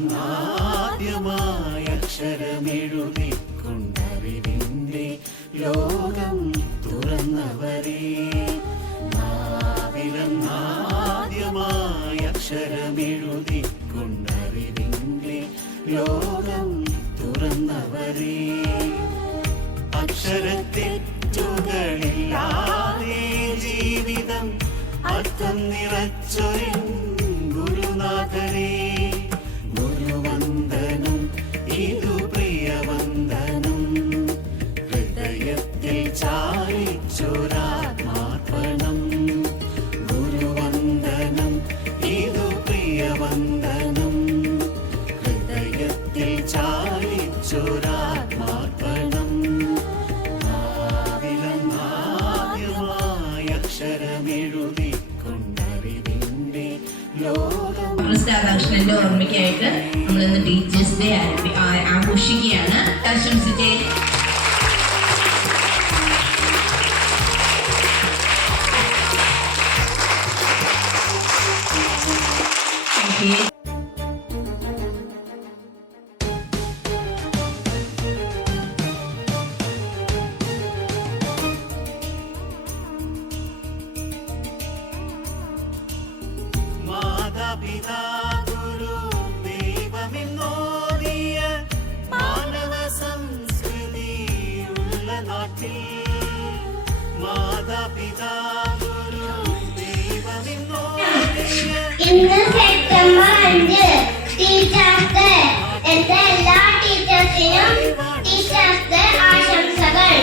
നാവിലെന്നാദ്യമായ അക്ഷരമെഴുതിക്കൊണ്ടറിവിന്റെ ലോകം തുറന്നവരെ, നാവിലെന്നാദ്യമായ അക്ഷരമെഴുതിക്കൊണ്ടറിവിന്റെ ലോകം തുറന്നവരെ, അക്ഷരത്തെറ്റുകളില്ലാതെ ജീവിതം അർത്ഥം നിറച്ചൊരു ഗുരുനാഥരെ, ഗുരുവന്ദനം ഇതു പ്രിയവന്ദനം, ഹൃദയത്തിൽ ചാലിച്ചൊരാത്മാർപ്പണം, ഗുരുവന്ദനം ഇതു പ്രിയവന്ദനം, ഹൃദയത്തിൽ ചാലിച്ചൊരാത്മാർപ്പണം, നാവിലെന്നാദ്യമായ അക്ഷരമെഴുതിക്കൊണ്ടറിവിന്റെ ലോകം. രാധാകൃഷ്ണന്റെ ഓർമ്മയ്ക്കായിട്ട് നമ്മളിന്ന് ടീച്ചേഴ്സ് ഡേ ആഘോഷിക്കുകയാണ്. ആശംസിച്ചേ. മാതാപിതാ ഗുരു ദൈവമെന്നോദിയ മാനവ സംസ്കൃതിയുള്ള നാട്ടിൽ, മാതാപിതാ ഗുരു ദൈവമെന്നോദിയ. ഇന്ന് സെപ്റ്റംബർ 5 ടീച്ചേഴ്സ് ഡേ. എല്ലാ ടീച്ചേഴ്സിനും ടീച്ചേഴ്സ് ഡേ ആശംസകൾ.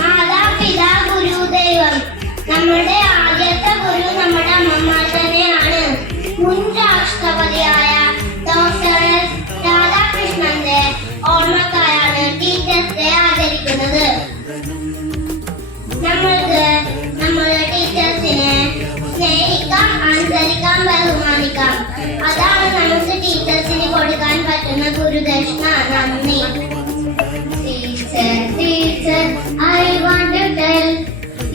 മാതാപിതാ ഗുരു ദൈവം. നമ്മുടെ ആദ്യത്തെ ഗുരു നമ്മുടെ അമ്മമാർ തന്നെയാണ്. മുൻ രാഷ്ട്രപതിയായ ഡോക്ടർ രാധാകൃഷ്ണന്റെ ഓർമ്മക്കായാണ് ടീച്ചേഴ്സ് ഡേ ആചരിക്കുന്നത്. നമ്മൾക്ക് നമ്മുടെ ടീച്ചേഴ്സിനെ സ്നേഹിക്കാം, ആദരിക്കാം, ബഹുമാനിക്കാം. അതാണ് നമുക്ക് ടീച്ചേഴ്സിന് കൊടുക്കാൻ പറ്റുന്ന ഗുരുദക്ഷിണ. നന്ദി. Teacher, I want to tell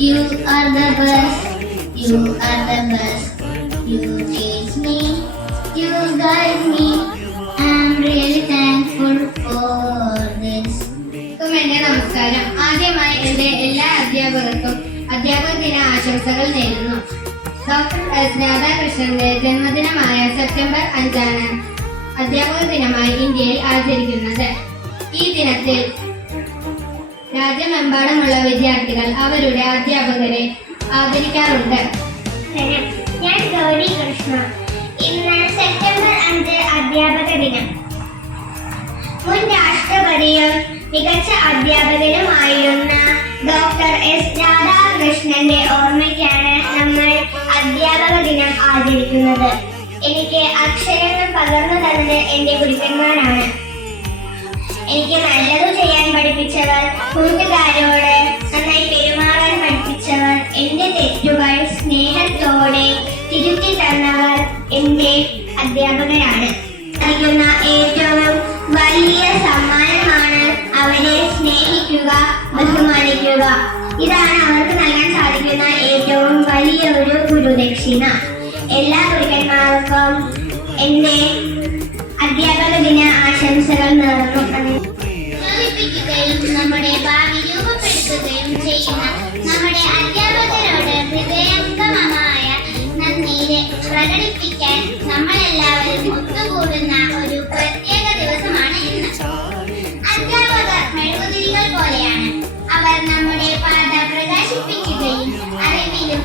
you are the best, you are the best. You teach me, you guide me. I'm really thankful for this. എന്റെ നമസ്കാരം. ആദ്യമായി എന്റെ എല്ലാ അധ്യാപകർക്കും അധ്യാപക ദിന ആശംസകൾ നേരുന്നു. ഡോക്ടർ എസ് രാധാകൃഷ്ണന്റെ ജന്മദിനമായ സെപ്റ്റംബർ 5 അധ്യാപക ദിനമായി ഇന്ത്യയിൽ ആചരിക്കുന്നത്. ഈ ദിനത്തിൽ രാജ്യമെമ്പാടുമുള്ള വിദ്യാർത്ഥികൾ അവരുടെ അധ്യാപകരെ ആദരിക്കാറുണ്ട്. ഞാൻ ഗൗരി കൃഷ്ണ. ഇന്ന് സെപ്റ്റംബർ 5 അധ്യാപക ദിനം. മുൻ രാഷ്ട്രപതിയും മികച്ച അധ്യാപകനുമായിരുന്ന ഡോക്ടർ എസ് രാധാകൃഷ്ണന്റെ ഓർമ്മയ്ക്കാണ് നമ്മൾ അധ്യാപക ദിനം ആചരിക്കുന്നത്. എനിക്ക് അക്ഷരങ്ങൾ പകർന്നു തന്നത് എന്റെ ഗുരുക്കന്മാരാണ്. എനിക്ക് നല്ലത് ചെയ്യാൻ പഠിപ്പിച്ചവർ, കൂട്ടുകാരോട് നന്നായി പെരുമാറാൻ പഠിപ്പിച്ചവർ, എന്റെ തെറ്റുകൾ സ്നേഹത്തോടെ തിരുത്തി തന്നവർ എന്റെ അധ്യാപകരാണ്. നൽകുന്ന ഏറ്റവും വലിയ സമ്മാനമാണ് അവരെ സ്നേഹിക്കുക, ബഹുമാനിക്കുക. ഇതാണ് അവർക്ക് നൽകാൻ സാധിക്കുന്ന ഏറ്റവും വലിയൊരു ഗുരുദക്ഷിണ. എല്ലാ ഗുരുക്കന്മാർക്കും എന്റെ അധ്യാപക ദിന ആശംസകൾ നേർന്നു. നമ്മുടെ ഭാവി രൂപപ്പെടുത്തുകയും ചെയ്യുന്ന നമ്മുടെ അധ്യാപകരോട് ഹൃദയംഗമമായ നന്ദി പ്രകടിപ്പിക്കാൻ നമ്മളെല്ലാവരും ഒത്തുകൂടുന്ന ഒരു പ്രത്യേക ദിവസമാണ് ഇന്ന്. അധ്യാപകർ മെഴുകുതിരികൾ പോലെയാണ്. അവർ നമ്മുടെ പാത പ്രകാശിപ്പിക്കുകയും അറിവിലും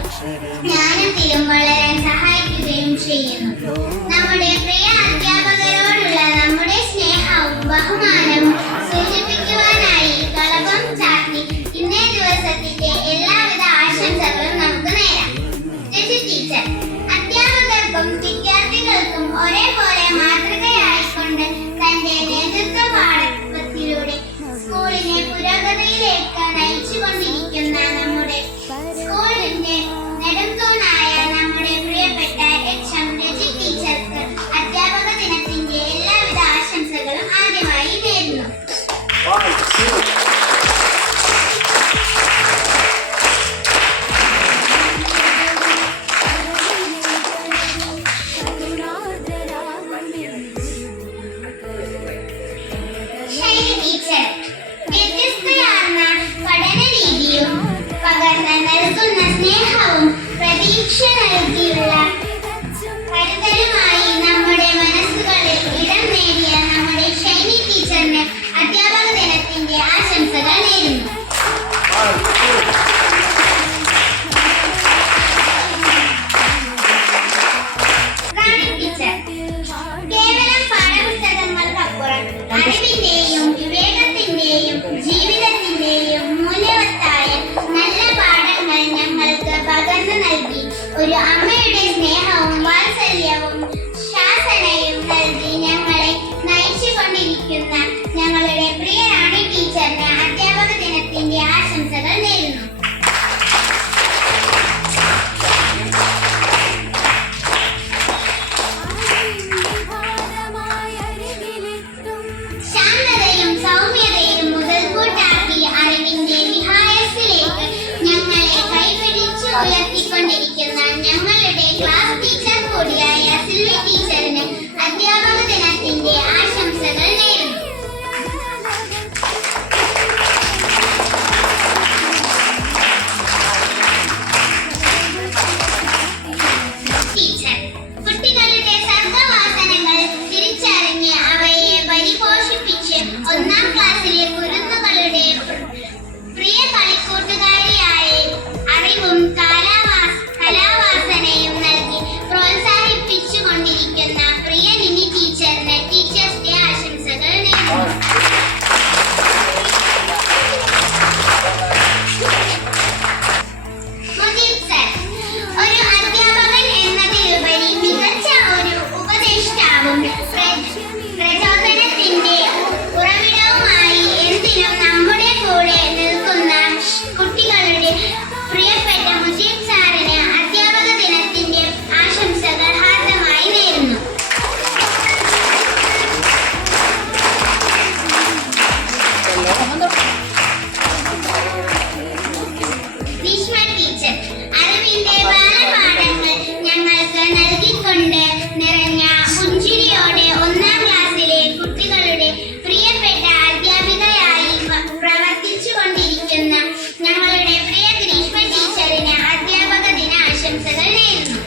ജ്ഞാനത്തിലും വളരാൻ സഹായിക്കുകയും ചെയ്യുന്നു. നമ്മുടെ പ്രിയ അധ്യാപകരോടുള്ള നമ്മുടെ സ്നേഹവും ബഹുമാനവും സൂചിപ്പിക്കുവാനായി കളഭം ചാർത്തി ഇന്നേ ദിവസത്തിന്റെ എല്ലാവിധ ആശംസകളും നമുക്ക് നേരാം. ടീച്ചർ, അധ്യാപകർക്കും വിദ്യാർത്ഥികൾക്കും ഒരേപോലെ മാതൃകയായിക്കൊണ്ട് തന്റെ നേതൃത്വ പാഠത്തിലൂടെ സ്കൂളിനെ പുരോഗതിയിലേക്ക് നയിച്ചുകൊണ്ടിരിക്കുന്ന നമ്മുടെ സ്കൂളിന്റെ നെടുംതൂണായ നമ്മുടെ പ്രിയപ്പെട്ട HM രജി ടീച്ചർക്ക് അധ്യാപക ദിനത്തിന്റെ എല്ലാവിധ ആശംസകളും ആദ്യമായി നേരുന്നു. ടീച്ചർ. വ്യത്യസ്തയാർന്ന പഠന രീതിയും പകർന്ന് നൽകുന്ന സ്നേഹവും പ്രതീക്ഷ നൽകിയുള്ള കരുതലുമായി നമ്മുടെ മനസ്സുകളിൽ ഇടം നേടിയ നമ്മുടെ ഷൈനി ടീച്ചറിന് അധ്യാപക ദിനത്തിന്റെ ആശംസകൾ നേരുന്നു. കേവലം പാഠപുസ്തകങ്ങൾക്കപ്പുറം അറിവിന്റെയും വിവേകത്തിന്റെയും ജീവിതത്തിന്റെയും മൂല്യവത്തായ നല്ല പാഠങ്ങൾ ഞങ്ങൾക്ക് പകർന്നു നൽകി ഒരു അമ്മയുടെ സ്നേഹവും വാത്സല്യവും ശാസനയും നൽകി ഞങ്ങളെ നയിച്ചുകൊണ്ടിരിക്കുന്ന ഞങ്ങളുടെ പ്രിയ റാണി ടീച്ചറിന് അധ്യാപക ദിനത്തിന്റെ ആശംസകൾ നേരുന്നു. ശാന്തതയും സൗമ്യതയും മുതൽക്കൂട്ടാക്കി അറിവിന്റെ വിഹായസിലേക്ക് ഞങ്ങളെ കൈപിടിച്ച് ഉയർത്തിക്കൊണ്ടിരിക്കുന്ന ഞങ്ങളുടെ ക്ലാസ് ടീച്ചർ കൂടിയായ സിൽവി ടീച്ചറിന് അധ്യാപക ദിനത്തിന്റെ ആശംസകൾ നേരുന്നു. ടീച്ചർ കുട്ടികളുടെ സർഗവാസനകൾ തിരിച്ചറിഞ്ഞ് അവയെ പരിപോഷിപ്പിച്ച് ഒന്നാം ക്ലാസ്സിലെ കുരുന്നുകളുടെ പ്രിയ കളിക്കൂട്ടുകാരിയായി അറിവും കലാവാസനയും നൽകി പ്രോത്സാഹിപ്പിച്ചുകൊണ്ടിരിക്കുന്ന പ്രിയ നിനി ടീച്ചറിന് ടീച്ചേഴ്സ് ഡേ ആശംസകൾ നേരുന്നു. മുജീബ് സർ ഒരു അധ്യാപകൻ എന്നതിലുപരി മികച്ച ഒരു ഉപദേഷ്ടാവും പ്രചോദനത്തിന്റെ ഉറവിടവുമായി എന്തിനും നമ്മുടെ കൂടെ നിൽക്കുന്ന കുട്ടികളുടെ പ്രിയപ്പെട്ട മുജീബ് സാറിന് അധ്യാപക ദിനത്തിന്റെ ആശംസകൾ ഹാർദമായി നേരുന്നു. ഗ്രീഷ്മ ടീച്ചർ അറിവിന്റെ ബാലപാഠങ്ങൾ ഞങ്ങൾക്ക് നൽകിക്കൊണ്ട് നിറഞ്ഞ പുഞ്ചിരിയോടെ ഒന്നാം ക്ലാസ്സിലെ കുട്ടികളുടെ പ്രിയപ്പെട്ട അധ്യാപികയായി പ്രവർത്തിച്ചുകൊണ്ടിരിക്കുന്ന ഞങ്ങളുടെ പ്രിയ ഗ്രീഷ്മ ടീച്ചറിന് അധ്യാപക ദിന ആശംസകൾ നേരുന്നു.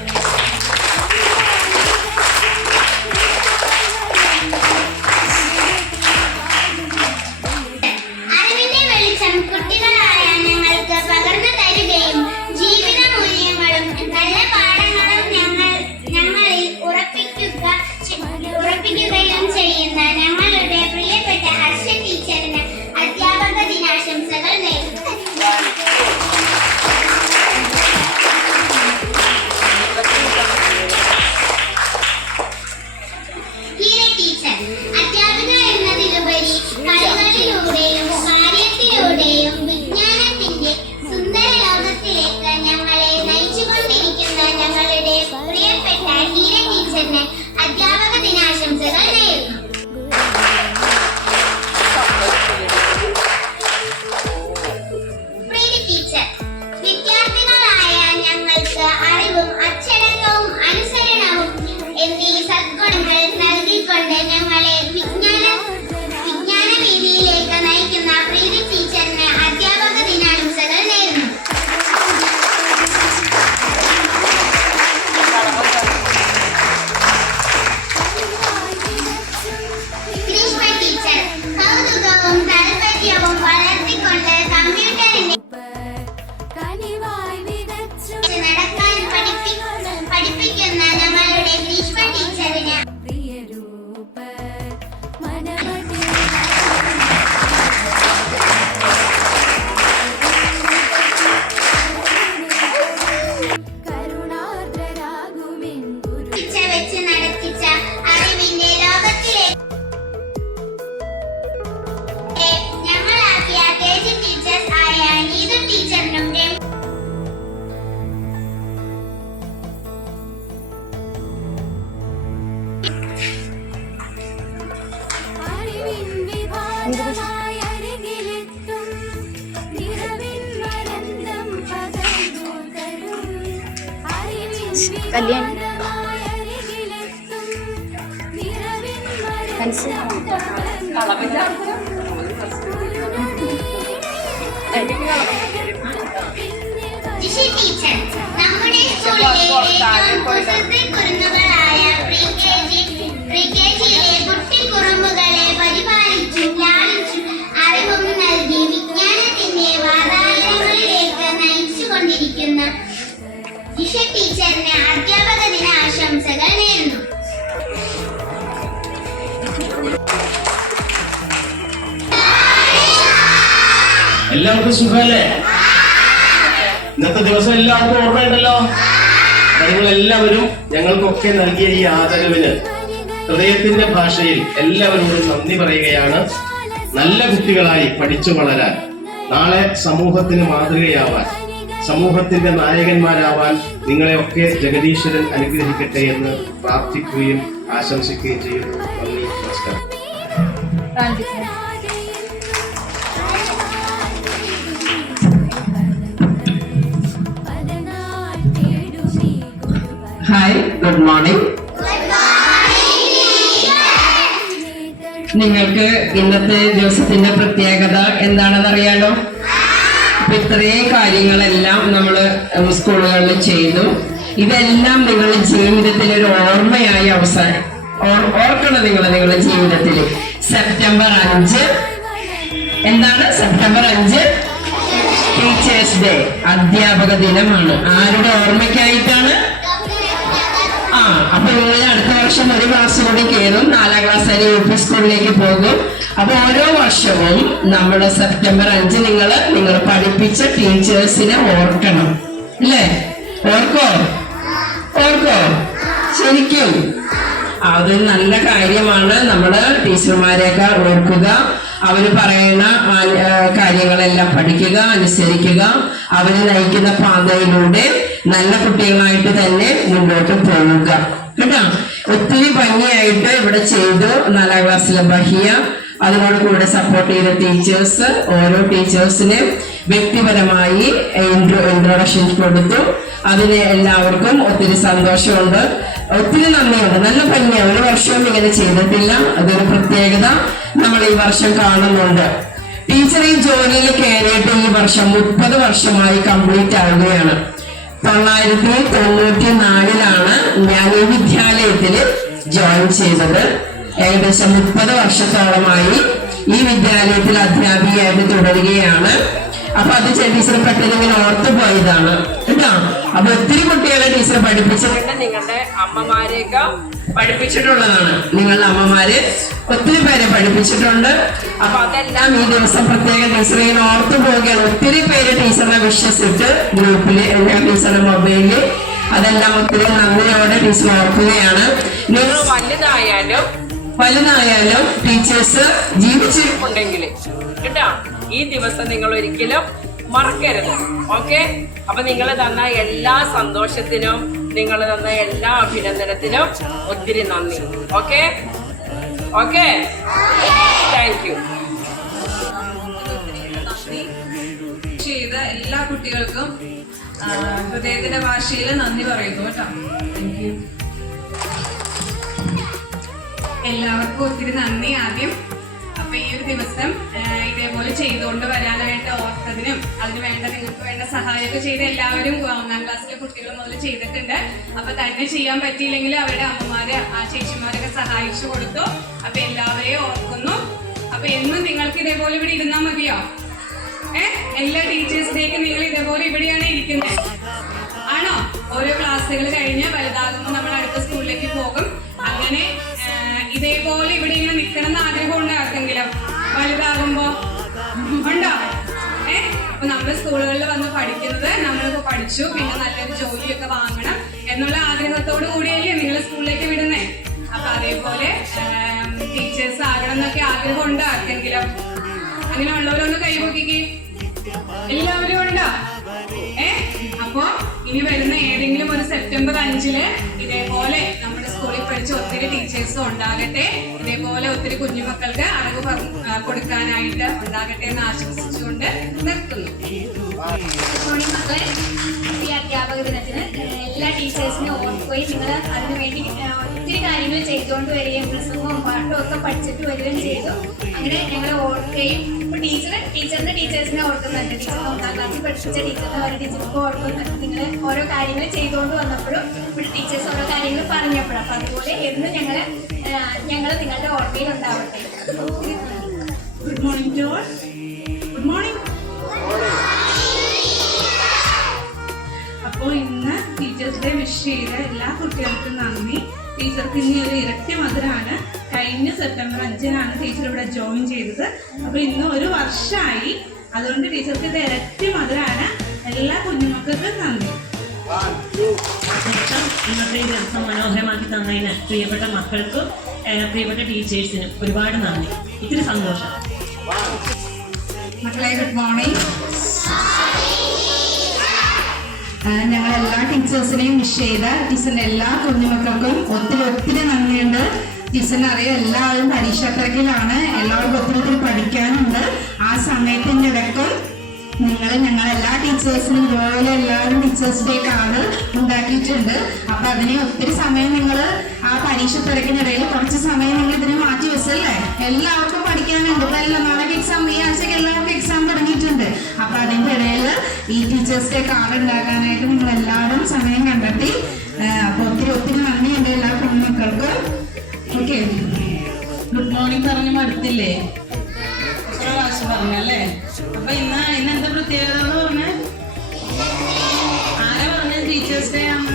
അറിവിന്റെ വെളിച്ചം കുട്ടികളായ ഞങ്ങൾക്ക് പകർന്നു തരികയും ജീവിത മൂല്യങ്ങളും നല്ല പാഠങ്ങളും ഞങ്ങളിൽ ഉറപ്പിക്കുകയും ചെയ്യുന്ന ഞങ്ങളുടെ പ്രിയപ്പെട്ട ഹർഷ ടീച്ചറിന് അധ്യാപക ദിനാശംസകൾ നേരുന്നു. ഹീര ടീച്ചർ അധ്യാപിക എന്നതിലുപരി കളികളിലൂടെയും കാര്യത്തിലൂടെയും വിജ്ഞാനത്തിന്റെ സുന്ദര ലോകത്തിലേക്ക് ഞങ്ങളെ നയിച്ചുകൊണ്ടിരിക്കുന്ന ഞങ്ങളുടെ പ്രിയപ്പെട്ട ഹീര ടീച്ചറിന് അധ്യാപക ദിനാശംസകൾ നേരുന്നു. പ്രീതി ടീച്ചർ വിദ്യാർത്ഥികളായ ഞങ്ങൾക്ക് അറിവും അച്ചടക്കവും അനുസരണവും എന്നീ സദ്ഗുണങ്ങൾ നൽകിക്കൊണ്ട് ഞങ്ങളെ വിജ്ഞാന വീതിയിലേക്ക് നയിക്കുന്ന പ്രീതി ടീച്ചറിന് അധ്യാപക ദിനാശംസകൾ നേരുന്നു. ഗ്രീഷ്മ ടീച്ചർ കൗതുകവും താല്പര്യവും വളർത്തിക്കൊണ്ട് കമ്പ്യൂട്ടറിന്റെ നടക്കാൻ പഠിപ്പിക്കുന്ന ഞങ്ങളുടെ ഗ്രീഷ്മ ടീച്ചറിന് വെച്ച് നടത്തിച്ച അറിവിന്റെ ലോകത്തിലേക്ക് ഞങ്ങളാക്കിയ കേജി ടീച്ചേഴ്സ് ആയ നീതു ടീച്ചറിനും കല്യാൺ മനസ്സിലാവും ജിഷി ടീച്ചർ, നമ്മുടെ സ്കൂളിലെ ഏറ്റവും കുസൃതി കുരുന്നുകളായ പ്രീകെജിയിലെ കുട്ടിക്കുറുമ്പുകളെ പരിപാലിച്ചും ലാളിച്ചും അറിവും നൽകി വിജ്ഞാനത്തിന്റെ വാതായനങ്ങളിലേക്ക് നയിച്ചുകൊണ്ടിരിക്കുന്ന ജിഷ ടീച്ചറിന് അധ്യാപക ദിന ആശംസകൾ നേരുന്നു. എല്ലാവർക്കും സുഖമല്ലേ? ഇന്നത്തെ ദിവസം എല്ലാവർക്കും ഓർമ്മയുണ്ടല്ലോ. നിങ്ങൾ എല്ലാവരും ഞങ്ങൾക്കൊക്കെ നൽകിയ ഈ ആദരവിന് ഹൃദയത്തിന്റെ ഭാഷയിൽ എല്ലാവരോടും നന്ദി പറയുകയാണ്. നല്ല കുട്ടികളായി പഠിച്ചു വളരാൻ, നാളെ സമൂഹത്തിന് മാതൃകയാവാൻ, സമൂഹത്തിന്റെ നായകന്മാരാവാൻ നിങ്ങളെയൊക്കെ ജഗദീശ്വരൻ അനുഗ്രഹിക്കട്ടെ എന്ന് പ്രാർത്ഥിക്കുകയും ആശംസിക്കുകയും ചെയ്യുന്നു. നന്ദി, നമസ്കാരം. Hi, good morning. നിങ്ങൾക്ക് ഇന്നത്തെ ദിവസത്തിന്റെ പ്രത്യേകത എന്താണെന്ന് അറിയാലോ. അപ്പൊ ഇത്രയും കാര്യങ്ങളെല്ലാം നമ്മൾ സ്കൂളുകളിൽ ചെയ്തു. ഇതെല്ലാം നിങ്ങളുടെ ജീവിതത്തിൽ ഒരു ഓർമ്മയായി അവസാനം ഓർക്കണം. നിങ്ങളുടെ ജീവിതത്തിൽ സെപ്റ്റംബർ 5 എന്താണ്? സെപ്റ്റംബർ 5 ടീച്ചേഴ്സ് ഡേ, അധ്യാപക ദിനമാണ്. ആരുടെ ഓർമ്മയ്ക്കായിട്ടാണ്? അപ്പൊ നിങ്ങൾ അടുത്ത വർഷം ഒരു ക്ലാസ് കൂടി കയറും, 4ാം ക്ലാസ് വരെ യുപി സ്കൂളിലേക്ക് പോകും. അപ്പൊ ഓരോ വർഷവും നമ്മൾ സെപ്റ്റംബർ 5 നിങ്ങൾ പഠിപ്പിച്ച ടീച്ചേഴ്സിനെ ഓർക്കണം, അല്ലേ? ഓർക്കോ ശരിക്കും? അത് നല്ല കാര്യമാണ്. നമ്മള് ടീച്ചർമാരെയൊക്കെ ഓർക്കുക, അവര് പറയുന്ന കാര്യങ്ങളെല്ലാം പഠിക്കുക, അനുസരിക്കുക, അവര് നയിക്കുന്ന പാതയിലൂടെ നല്ല കുട്ടികളായിട്ട് തന്നെ മുന്നോട്ട് പോവുക കേട്ടോ. ഒത്തിരി ഭംഗിയായിട്ട് ഇവിടെ ചെയ്തു. 4ാം ക്ലാസ്സിലെ ബഹിയ, അതിനോട് കൂടെ സപ്പോർട്ട് ചെയ്ത ടീച്ചേഴ്സ്, ഓരോ ടീച്ചേഴ്സിനെ വ്യക്തിപരമായി ഇൻട്രൊഡക്ഷൻ കൊടുത്തു. അതിന് എല്ലാവർക്കും ഒത്തിരി സന്തോഷമുണ്ട്, ഒത്തിരി നന്ദിയുണ്ട്. നല്ല ഭംഗിയാണ്. ഒരു വർഷവും ഇങ്ങനെ ചെയ്തിട്ടില്ല. അതൊരു പ്രത്യേകത നമ്മൾ ഈ വർഷം കാണുന്നുണ്ട്. ടീച്ചർ ഈ ജോലിയിൽ കയറിയിട്ട് ഈ വർഷം 30 വർഷമായി കംപ്ലീറ്റ് ആവുകയാണ്. 1994 ഞാൻ ഈ വിദ്യാലയത്തില് ജോയിൻ ചെയ്തത്. ഏകദേശം 30 വർഷത്തോളമായി ഈ വിദ്യാലയത്തിൽ അധ്യാപികയായിട്ട് തുടരുകയാണ്. അപ്പൊ അത് ടീച്ചർ പെട്ടെന്ന് ഇങ്ങനെ ഓർത്തു പോയതാണ് കേട്ടോ. അപ്പൊ ഒത്തിരി കുട്ടികളെ ടീച്ചർ പഠിപ്പിച്ചിട്ടുണ്ട്. നിങ്ങളുടെ അമ്മമാരെയൊക്കെ പഠിപ്പിച്ചിട്ടുള്ളതാണ്. നിങ്ങളുടെ അമ്മമാര് ഒത്തിരി പേരെ പഠിപ്പിച്ചിട്ടുണ്ട്. അപ്പൊ അതെല്ലാം ഈ ദിവസം പ്രത്യേകം ടീച്ചർ ഇങ്ങനെ ഓർത്തു പോവുകയാണ്. ഒത്തിരി പേര് ടീച്ചറിനെ വിശ്വസിച്ച് ഗ്രൂപ്പില്, ടീച്ചറുടെ മൊബൈലില്, അതെല്ലാം ഒത്തിരി നന്ദിയോടെ ടീച്ചർ ഓർക്കുകയാണ്. നിങ്ങൾ വലുതായാലും ടീച്ചേഴ്സ് ജീവിച്ചിരിപ്പുണ്ടെങ്കിൽ കേട്ടോ ഈ ദിവസം നിങ്ങൾ ഒരിക്കലും മറക്കരുത്. ഓക്കെ? അപ്പൊ നിങ്ങൾ തന്ന എല്ലാ സന്തോഷത്തിനും, നിങ്ങൾ തന്ന എല്ലാ അഭിനന്ദനത്തിനും ഒത്തിരി നന്ദി. ഓക്കെ? Thank you. ചെയ്ത എല്ലാ കുട്ടികൾക്കും ഹൃദയത്തിന്റെ ഭാഷയിൽ നന്ദി പറയുന്നു കേട്ടോ. Thank you. എല്ലാവർക്കും ഒത്തിരി നന്ദി ആദ്യം. അപ്പൊ ഈ ഒരു ദിവസം ഇതേപോലെ ചെയ്തുകൊണ്ട് വരാനായിട്ട് ഓർത്തതിനും അതിന് വേണ്ട നിങ്ങൾക്ക് വേണ്ട സഹായമൊക്കെ ചെയ്ത് എല്ലാവരും 1ാം ക്ലാസ്സിലെ കുട്ടികൾ മുതൽ ചെയ്തിട്ടുണ്ട്. അപ്പൊ തന്നെ ചെയ്യാൻ പറ്റിയില്ലെങ്കിൽ അവരുടെ അമ്മമാര്, ചേച്ചിമാരൊക്കെ സഹായിച്ചു കൊടുത്തു. അപ്പൊ എല്ലാവരെയും ഓർക്കുന്നു. അപ്പൊ എന്നും നിങ്ങൾക്ക് ഇതേപോലെ ഇവിടെ ഇരുന്നാൽ മതിയോ? എല്ലാ ടീച്ചേഴ്സ് ഡേക്ക് നിങ്ങൾ ഇതേപോലെ ഇവിടെയാണ് ഇരിക്കുന്നത് ആണോ? ഓരോ ക്ലാസ്സുകൾ കഴിഞ്ഞ് വലുതാകുമ്പോൾ നമ്മൾ അടുത്ത സ്കൂളിലേക്ക് പോകും. അങ്ങനെ ഇതേപോലെ ഇവിടെ ഇങ്ങനെ നിൽക്കണം എന്ന് ആഗ്രഹമുണ്ട് ആർക്കെങ്കിലും? വലുതാകുമ്പോ ഉണ്ടോ? അപ്പൊ നമ്മുടെ സ്കൂളുകളിൽ വന്ന് പഠിക്കുന്നത്, നമ്മളിപ്പോ പഠിച്ചു, പിന്നെ നല്ലൊരു ജോലിയൊക്കെ വാങ്ങണം എന്നുള്ള ആഗ്രഹത്തോടു കൂടിയല്ലേ നിങ്ങൾ സ്കൂളിലേക്ക് വിടുന്നേ. അപ്പൊ അതേപോലെ ടീച്ചേഴ്സ് ആകണം എന്നൊക്കെ ആഗ്രഹമുണ്ട് ആർക്കെങ്കിലും? അങ്ങനെ ഉള്ളവരൊന്ന് കൈപൊക്കിക്കേ. എല്ലാവരും ഉണ്ടോ? അപ്പൊ ഇനി വരുന്ന ഏതെങ്കിലും ഒരു സെപ്റ്റംബർ 5 ഇതേപോലെ നമ്മുടെ സ്കൂളിൽ പഠിച്ച ഒത്തിരി ടീച്ചേഴ്സും ഉണ്ടാകട്ടെ. ഇതേപോലെ ഒത്തിരി കുഞ്ഞുമക്കൾക്ക് അറിവ് കൊടുക്കാനായിട്ട് ഉണ്ടാകട്ടെ എന്ന് ആശംസിച്ചുകൊണ്ട് നിർത്തുന്നു. മക്കളെ, ഈ അധ്യാപക ദിനത്തിന് എല്ലാ ടീച്ചേഴ്സിനെ ഓർക്കുകയും നിങ്ങൾ അതിനുവേണ്ടി ഒത്തിരി കാര്യങ്ങൾ ചെയ്തുകൊണ്ട് വരികയും പ്രസംഗവും പാട്ടും ഒക്കെ പഠിച്ചിട്ട് വരികയും ചെയ്തു. അങ്ങനെ ഞങ്ങൾ ഓർക്കുകയും ഇപ്പൊ ടീച്ചറിന്റെ ടീച്ചേഴ്സിനെ ഓർക്കുന്നുണ്ട്. ടീച്ചർ 1ാം ക്ലാസ്സിൽ പഠിപ്പിച്ച ടീച്ചറിനെ ഓരോ ടീച്ചർക്ക് ഓർക്കുന്നുണ്ട്. നിങ്ങൾ ഓരോ കാര്യങ്ങൾ ചെയ്തുകൊണ്ട് വന്നപ്പോഴും ഇവിടെ ടീച്ചേഴ്സ് ഓരോ കാര്യങ്ങൾ പറഞ്ഞപ്പോഴും അപ്പൊ അതുപോലെ എന്ന് ഞങ്ങൾ നിങ്ങളുടെ ഓർമ്മയിൽ ഉണ്ടാവട്ടെ. Good morning to all. Good morning. അപ്പോൾ ഇന്ന് ടീച്ചേഴ്സ് ഡേ വിഷ് ചെയ്ത എല്ലാ കുട്ടികൾക്കും നന്ദി. ടീച്ചർക്ക് ഇനി ഒരു ഇരട്ടി മധുരമാണ്. കഴിഞ്ഞ സെപ്റ്റംബർ 5-നാണ് ടീച്ചർ ഇവിടെ ജോയിൻ ചെയ്തത്. അപ്പോൾ ഇന്ന് 1 വർഷമായി. അതുകൊണ്ട് ടീച്ചർക്ക് ഇത് ഇരട്ടി മധുരമാണ്. എല്ലാ കുഞ്ഞുമക്കൾക്കും നന്ദി. ഇന്നത്തെ ദിവസം മനോഹരമാക്കി തന്നതിന് പ്രിയപ്പെട്ട മക്കൾക്കും പ്രിയപ്പെട്ട ടീച്ചേഴ്സിനും ഒരുപാട് നന്ദി. ഇത്തിരി സന്തോഷം. മക്കളെ ഗുഡ് മോർണിംഗ്. ഞങ്ങൾ എല്ലാ ടീച്ചേഴ്സിനെയും വിഷ് ചെയ്ത ടീച്ചറിന്റെ എല്ലാ കുഞ്ഞുമക്കൾക്കും ഒത്തിരി നന്ദിയുണ്ട്. ടീച്ചറിന് അറിയാം എല്ലാവരും പരീക്ഷാത്തിരക്കിലാണ്, എല്ലാവർക്കും ഒത്തിരി പഠിക്കാനുണ്ട്. ആ സമയത്തിന്റെ ഇടയ്ക്കും ഞങ്ങൾ എല്ലാ ടീച്ചേഴ്സിനും ഇതുപോലെ എല്ലാവരും ടീച്ചേഴ്സ് ഡേ കാർഡ് ഉണ്ടാക്കിയിട്ടുണ്ട്. അപ്പൊ അതിനെ ഒത്തിരി സമയം നിങ്ങൾ ആ പരീക്ഷ തിരക്കിനിടയിൽ കുറച്ച് സമയം നിങ്ങൾ ഇതിനെ മാറ്റി വെച്ചല്ലേ. എല്ലാവർക്കും പഠിക്കാനുണ്ട്. ഇപ്പൊ എല്ലാം നാളെ എക്സാം, ഈ ആഴ്ചക്ക് എല്ലാവർക്കും എക്സാം തുടങ്ങിയിട്ടുണ്ട്. അപ്പൊ അതിന്റെ ഇടയിൽ ഈ ടീച്ചേഴ്സ് ഡേ കാർഡ് ഉണ്ടാക്കാനായിട്ട് നിങ്ങൾ എല്ലാവരും സമയം കണ്ടെത്തി. അപ്പൊ ഒത്തിരി നന്ദിയുണ്ട് എല്ലാ കുഞ്ഞുമക്കൾക്കും. ഓക്കെ, ഗുഡ് മോർണിംഗ് പറഞ്ഞു മടുത്തില്ലേ? പ്രാവശ്യം പറഞ്ഞല്ലേ. അപ്പൊ ഇന്ന് എന്താ പ്രത്യേകത എന്ന് പറഞ്ഞ ആരാ പറഞ്ഞ ടീച്ചേഴ്സ് ഡേ ആണ്?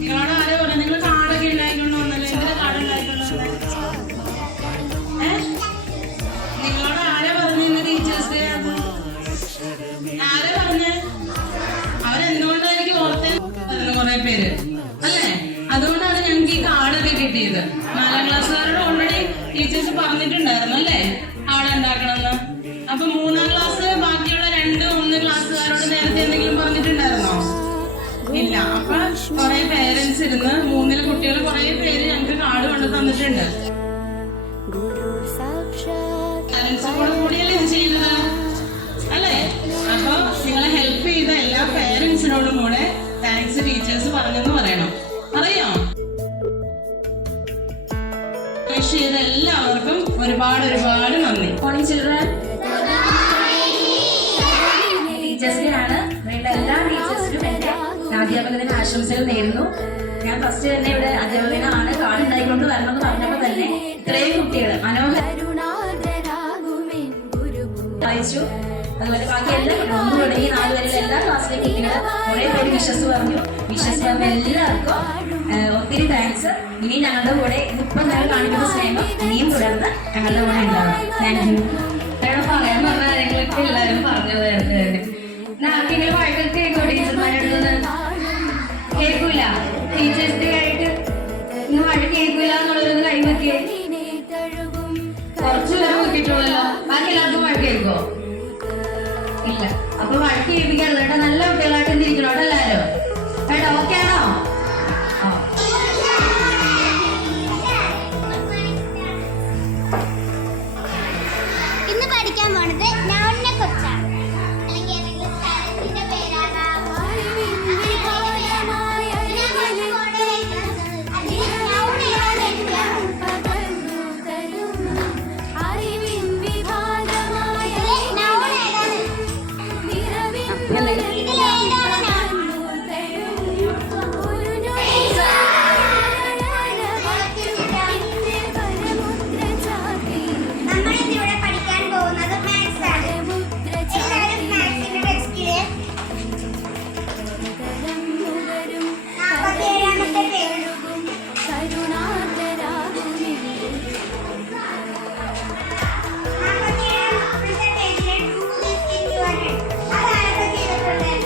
നിങ്ങളോട് ആരാ പറഞ്ഞ? നിങ്ങൾ കാർഡൊക്കെ ഉണ്ടായിക്കൊണ്ട് വന്നല്ലേ? എന്തിനാ കാർഡ് ഉണ്ടായിക്കൊണ്ട് വന്നേ? നിങ്ങളോട് ആരാ പറഞ്ഞ ഇന്ന് ടീച്ചേഴ്സ് ഡേ ആണ്? ആരാ പറഞ്ഞ? അവരെന്തുകൊണ്ടായിരിക്കും ഓർത്തത്? കുറെ പേര് അല്ലേ? അതുകൊണ്ടാണ് ഞങ്ങൾക്ക് ഈ കാർഡൊക്കെ കിട്ടിയത്. 4ാം ക്ലാസ്സുകാരോട് ഓൾറെഡി ടീച്ചേഴ്സ് പറഞ്ഞിട്ടുണ്ടായിരുന്നു അല്ലേ ആളുണ്ടാക്കണമെന്ന്. അപ്പൊ 3ാം ക്ലാസ് ബാക്കിയുള്ള 2-1 ക്ലാസ്സുകാരോട് നേരത്തെ എന്തെങ്കിലും പറഞ്ഞിട്ടുണ്ടായിരുന്നോ? ഇല്ല. അപ്പൊ കുറെ പേരൻസ് ഇരുന്ന് 3ലെ കുട്ടികൾ കുറെ പേര് ഞങ്ങൾക്ക് കാർഡ് കൊണ്ട് തന്നിട്ടുണ്ട്. പാരൻസ് കൂടിയല്ലേ ഇത് ചെയ്തത് അല്ലേ? അപ്പൊ നിങ്ങളെ ഹെൽപ്പ് ചെയ്ത എല്ലാ പേരൻസിനോടും കൂടെ താങ്ക്സ് ടീച്ചേഴ്സ് പറഞ്ഞെന്ന് പറയണം. അറിയോ? വിഷ് ചെയ്ത എല്ലാവർക്കും ഒരുപാട് നന്ദി. Morning children. ടീച്ചേഴ്സ് ഡേ ആണ്. വേണ്ട എല്ലാ ടീച്ചേഴ്സിനും എൻ്റെ അധ്യാപക ദിന ആശംസകൾ നേരുന്നു. ഞാൻ ഫസ്റ്റ് തന്നെ ഇവിടെ അധ്യാപക ദിനമാണ് കാർഡ് ഉണ്ടായിക്കൊണ്ട് വരണമെന്ന് പറഞ്ഞപ്പോൾ തന്നെ ഇത്രയും കുട്ടികൾ വായിച്ചു. അതുപോലെ ബാക്കി എല്ലാ 1 തുടങ്ങി 4 വരെയുള്ള എല്ലാ ക്ലാസ്സിലേക്ക് ഇരിക്കുന്നത് കുറെ പേര് വിശ്വസ് പറഞ്ഞു എല്ലാവർക്കും ഒത്തിരി താങ്ക്സ്. ഇനി ഞങ്ങളുടെ കൂടെ ഇപ്പം ഞങ്ങൾ കാണിക്കുന്ന സ്നേഹം ഇനിയും തുടർന്ന് ഞങ്ങളുടെ കൂടെ ഉണ്ടാവും. Thank you. പറയാൻ പറഞ്ഞ കാര്യങ്ങളൊക്കെ എല്ലാവരും പറഞ്ഞത് ആർക്കെങ്കിലും വഴക്കൊക്കെ കേൾക്കോ ടീച്ചർമാരെടുത്തത്? കേൾക്കൂല. ടീച്ചേഴ്സ് ഡേ ആയിട്ട് ഇന്ന് മഴ കേൾക്കൂല എന്നുള്ളൊരു കഴിവൊക്കെ കുറച്ചു പേര് നോക്കിയിട്ടുള്ളല്ലോ. ബാക്കി എല്ലാവർക്കും മഴ കേൾക്കോ? ഇല്ല. അപ്പൊ വഴക്ക് കേൾപ്പിക്കാറില്ല കേട്ടോ. നല്ല കുട്ടികളായിട്ട് എന്തിരിക്കണം കേട്ടോ എല്ലാവരും കേട്ടോ. ഓക്കെ ആണോ? ഇന്ന് പഠിക്കാൻ പോണത് നൗണിനെ കുറിച്ചാണ്. അല്ലെങ്കിൽ ഏതെങ്കിലും സ്ഥലത്തിന്റെ പേരാകാം. നമ്മളിന്നിവിടെ പഠിക്കാൻ പോകുന്നത് മാത്സ് ആണ്. എല്ലാവരും മാത്സിന്റെ ടെക്സ്റ്റില് 47ാമത്തെ പേര് അതാരൊക്കെ ചെയ്തിട്ടുണ്ട്?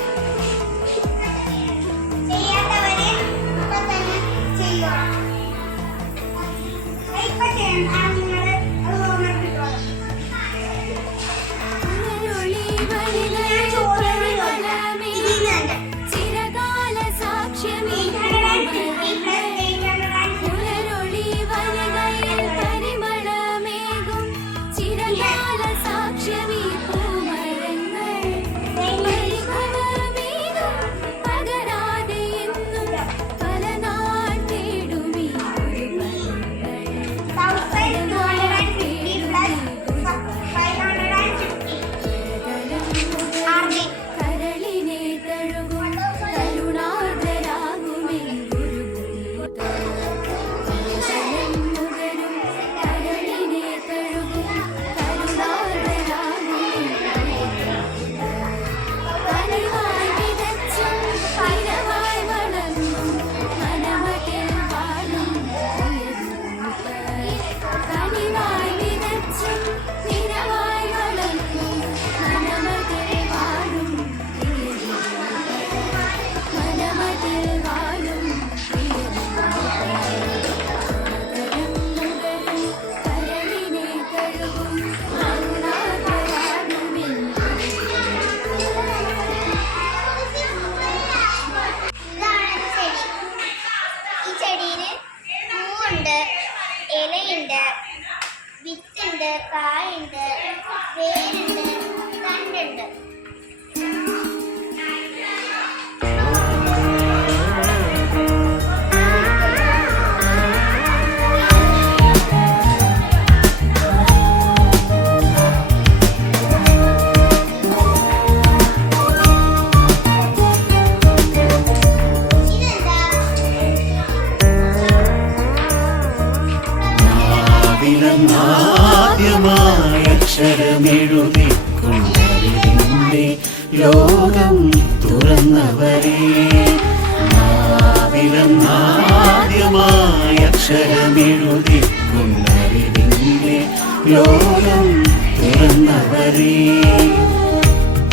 കൊണ്ടറിവിന്റെ ലോകം തുറന്നവരെ നാവിലെന്നാദ്യമായ അക്ഷരമെഴുതി കൊണ്ടറിവിന്റെ ലോകം തുറന്നവരെ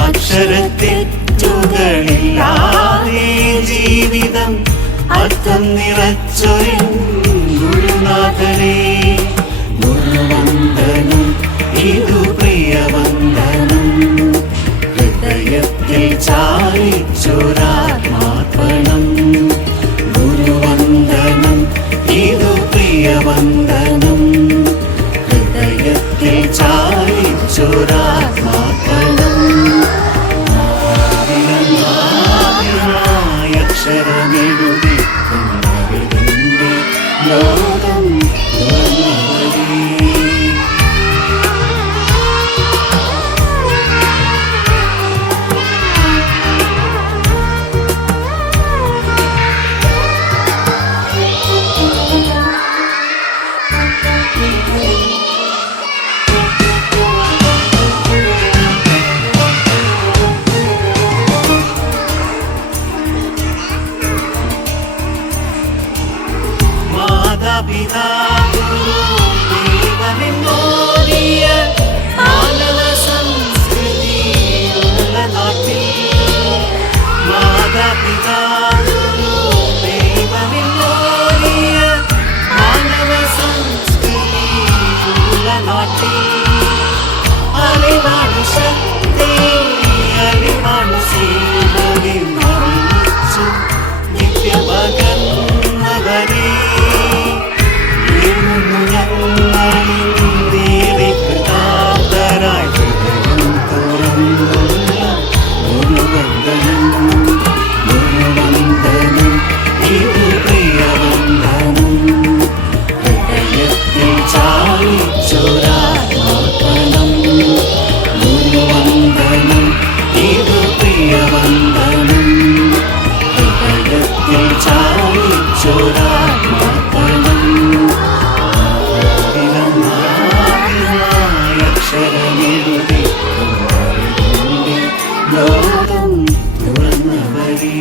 അക്ഷരത്തെറ്റുകളില്ലാതെ ജീവിതം അർത്ഥം നിറച്ചൊരു ഗുരുനാഥനെ ഗുരുവന്ദനം ഇതു പ്രിയവന്ദനം ഹൃദയത്തിൽ ചാരിച്ചൊരാത്മാർപ്പണം ഗുരുവന്ദനം ഇതു പ്രിയവന്ദനം ഹൃദയത്തിൽ ചാരിച്ചൊരാത്മാർപ്പണം അക്ഷരമെഴുതി കൊണ്ടറിവിന്റെ ലോകം തുറന്നവരെ അക്ഷരമെഴുതി കൊണ്ടറിവിന്റെ ലോകം തുറന്നവരെ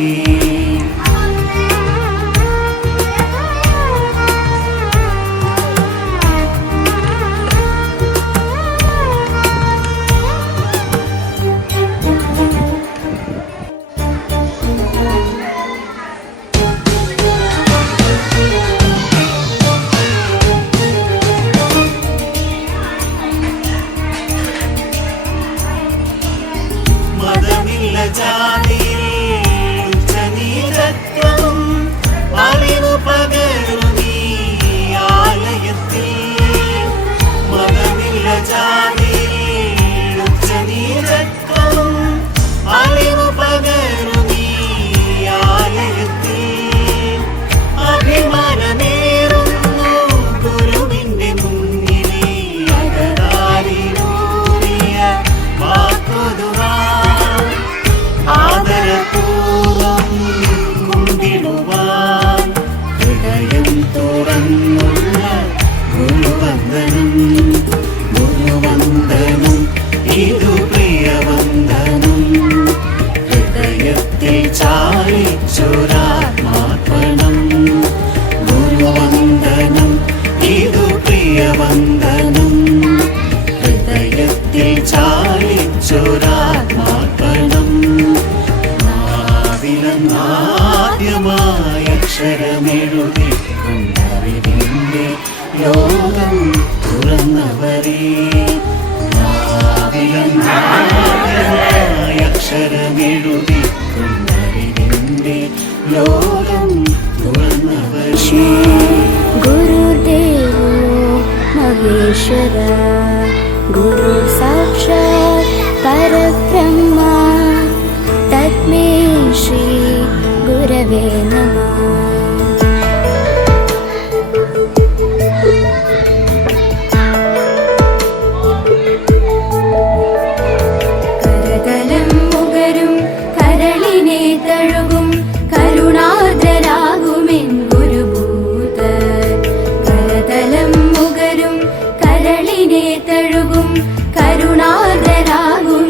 ചാരിച്ചൊരാത്മാർപ്പണം ഗുരുവന്ദനം ഇതു പ്രിയവന്ദനം ഹൃദയത്തിൽ ചാരിച്ചൊരാത്മാർപ്പണം നാവിലെന്നാദ്യമായ അക്ഷരമെഴുതി കൊണ്ടറിവിന്റെ ലോകം തുറന്നവരെ നാവിലെന്നാദ്യമായ അക്ഷരമെഴുതി കൊണ്ടറിവിന്റെ ലോകം തുറന്നവരെ गुरुदेवो महेश्वर गुरु साक्षात् परब्रह्मा तस्मै श्री गुरवे नमः കരുണാർദ്രരാകും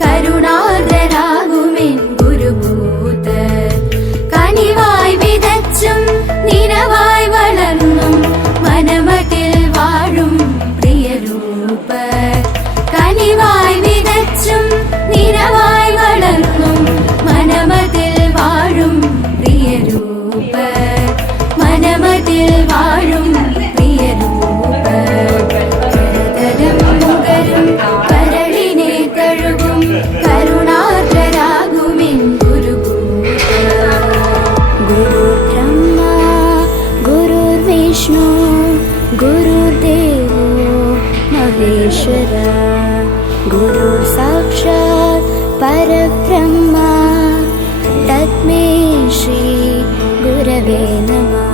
കരുണാർദ്രരാകുമെൻ ഗുരുഭൂതർ കനിവായി വിതച്ചും നിനവായി വളർന്നും മനമതിൽ വാഴും പ്രിയരൂപർ കനിവായി വിതച്ചും നിനവായി വളർന്നും മനമതിൽ വാഴും പ്രിയരൂപർ മനമതിൽ വാഴും പ്രിയരൂപർ കരതരം മുകരും കരളിനെ തഴുകും കരുണാർദ്രരാകുമെൻ ഗുരുഭൂതർ ഗുരുബ്രഹ്മ ഗുരുർവിഷ്ണു ഗുരുദേവോ മഹേശ്വര ഗുരു സാക്ഷാത് പരബ്രഹ്മ തസ്മൈ ശ്രീ ഗുരവേ നമഃ.